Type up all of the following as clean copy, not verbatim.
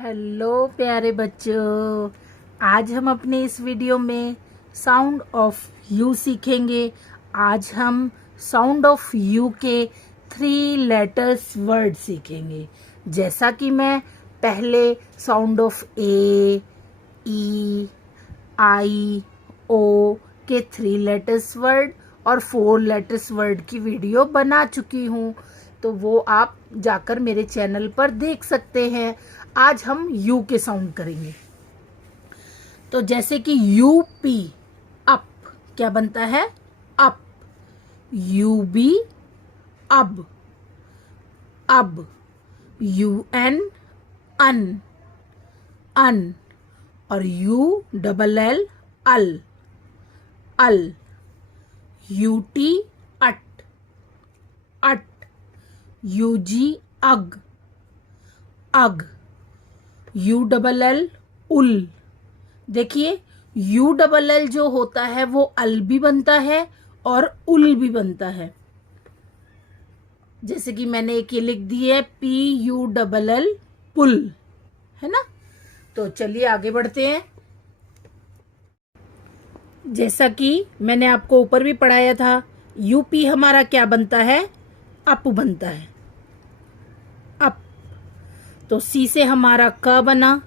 Hello प्यारे बच्चों। आज हम अपने इस वीडियो में साउंड ऑफ यू सीखेंगे। आज हम साउंड ऑफ यू के 3 लेटर्स वर्ड सीखेंगे। जैसा कि मैं पहले साउंड ऑफ ए, ई, आई, ओ के 3 लेटर्स वर्ड और 4 लेटर्स वर्ड की वीडियो बना चुकी हूँ, तो वो आप जाकर मेरे चैनल पर देख सकते हैं। आज हम यू के साउंड करेंगे। तो जैसे कि यूपी, अप, क्या बनता है? अप। यूबी, अब। अब। यूएन, अन, अन। और यू डबल एल, अल, अल। यूटी, अट, अट। यूजी, अग, अग। यू डबल एल, उल। देखिए, यू डबल एल जो होता है वो अल भी बनता है और उल भी बनता है। जैसे कि मैंने एक ये लिख दी है, पी यू डबल एल, पुल, है ना। तो चलिए आगे बढ़ते हैं। जैसा कि मैंने आपको ऊपर भी पढ़ाया था, यूपी हमारा क्या बनता है? अप बनता है, अप। तो सी से हमारा क बना,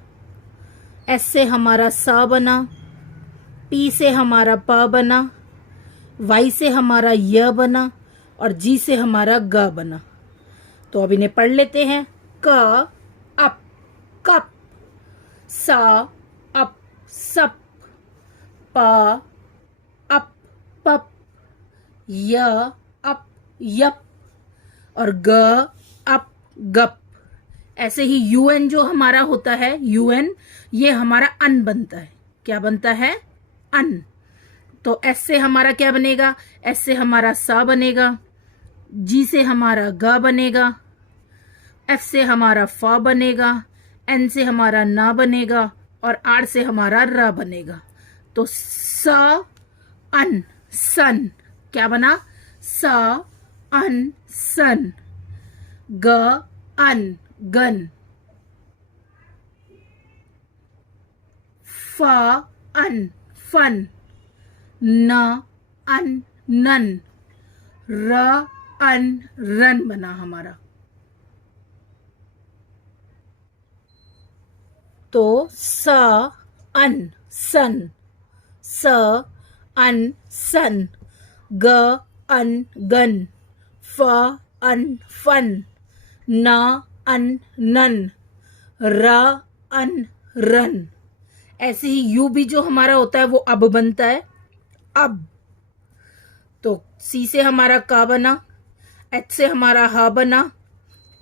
एस से हमारा स बना, पी से हमारा प बना, वाई से हमारा य बना और जी से हमारा ग बना। तो अब इन्हें पढ़ लेते हैं। क, अप, कप। स, अप, सप। प, अप, पप। य, अप, यप। और ग, अप, गप। ऐसे ही यूएन जो हमारा होता है, यूएन, ये हमारा अन बनता है। क्या बनता है? अन। तो एस से हमारा क्या बनेगा? एस से हमारा स बनेगा, जी से हमारा ग बनेगा, एफ से हमारा फ बनेगा, एन से हमारा न बनेगा और आर से हमारा र बनेगा। तो स, अन, सन। क्या बना? स, अन, सन। ग, अन, गन। फ, अन, फन। न, अन, नन। र, अन, रन बना हमारा। तो स, अन, सन। स, अन, सन। ग, अन, गन। फ, अन, फन। न, अन, नन। र, अन, रन। ऐसे ही यू भी जो हमारा होता है वो अब बनता है, अब। तो सी से हमारा का बना, एच से हमारा ह बना,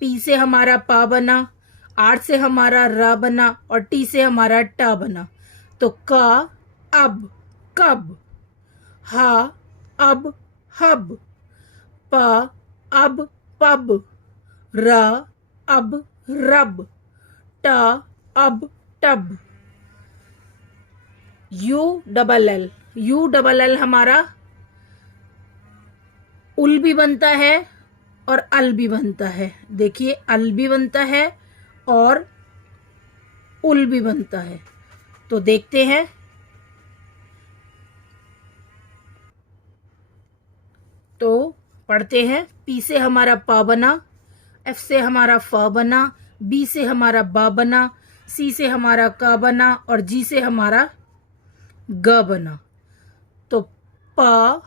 पी से हमारा पा बना, आर से हमारा र बना और टी से हमारा ट बना। तो क, अब, कब। ह, अब, हब। प, अब, पब। र, अब, रब। ट, अब, tub. U double L, U double L हमारा उल भी बनता है और अल भी बनता है। देखिए, अल भी बनता है और उल भी बनता है। तो देखते हैं। तो पढ़ते हैं। पी से हमारा प बना, एफ से हमारा फ बना, बी से हमारा ब बना, सी से हमारा क बना और जी से हमारा ग बना। तो प,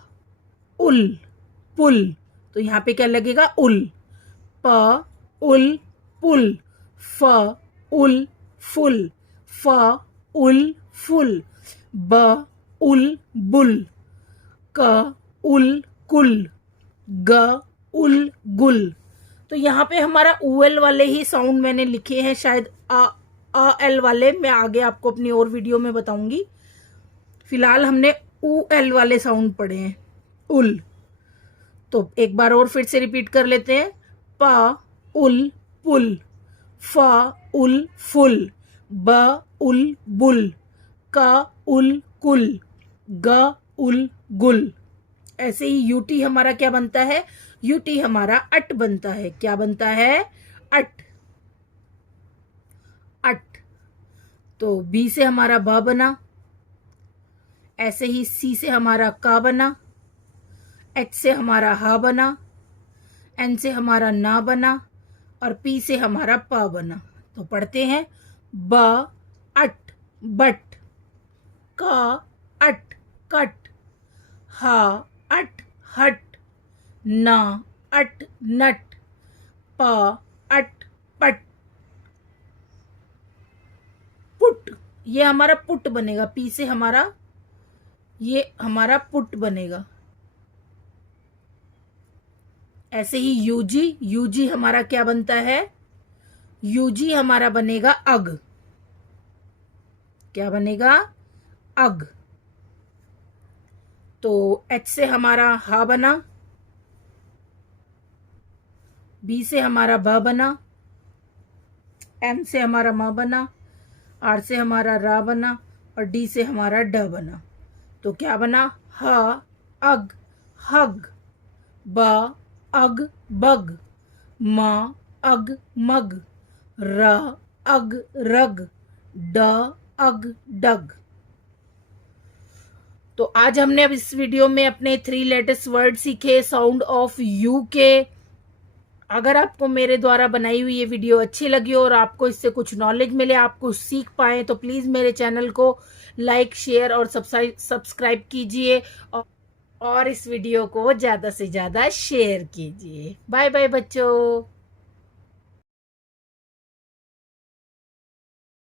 उल, पुल। तो यहाँ पे क्या लगेगा? उल। प, उल, पुल। फ, उल, फुल। फ, उल, फुल। ब, उल, बुल। क, उल, कुल। ग, उल, गुल। तो यहाँ पे हमारा उल वाले ही साउंड मैंने लिखे हैं, शायद अ एल वाले मैं आगे आपको अपनी और वीडियो में बताऊंगी। फिलहाल हमने उ एल वाले साउंड पढ़े हैं, उल। तो एक बार और फिर से रिपीट कर लेते हैं। प, उल, पुल। फ, उल, फुल। ब, उल, बुल। क, उल, कुल। ग, उल, गुल। ऐसे ही यूटी हमारा क्या बनता है? यूटी हमारा अट बनता है। क्या बनता है? अट, अट। तो बी से हमारा ब बना, ऐसे ही सी से हमारा का बना, एच से हमारा हा बना, एन से हमारा ना बना और पी से हमारा प बना। तो पढ़ते हैं ब अट बट, क अट कट, ह अट हट, न अट नट, प अट पट। पुट, ये हमारा पुट बनेगा, पी से हमारा ये हमारा पुट बनेगा। ऐसे ही यूजी, यूजी हमारा क्या बनता है, यूजी हमारा बनेगा अग। क्या बनेगा, अग। तो एच से हमारा हा बना, बी से हमारा ब बना, एम से हमारा म बना, आर से हमारा रा बना और डी से हमारा ड बना। तो क्या बना, ह अग हग, ब अग बग, म अग मग, र अग रग, ड अग डग। तो आज हमने अब इस वीडियो में अपने 3 लेटेस्ट वर्ड सीखे साउंड ऑफ यू के। अगर आपको मेरे द्वारा बनाई हुई ये वीडियो अच्छी लगी और आपको इससे कुछ नॉलेज मिले, आप कुछ सीख पाए, तो प्लीज़ मेरे चैनल को लाइक शेयर और सब्सक्राइब कीजिए और इस वीडियो को ज़्यादा से ज़्यादा शेयर कीजिए। बाय बाय बच्चों।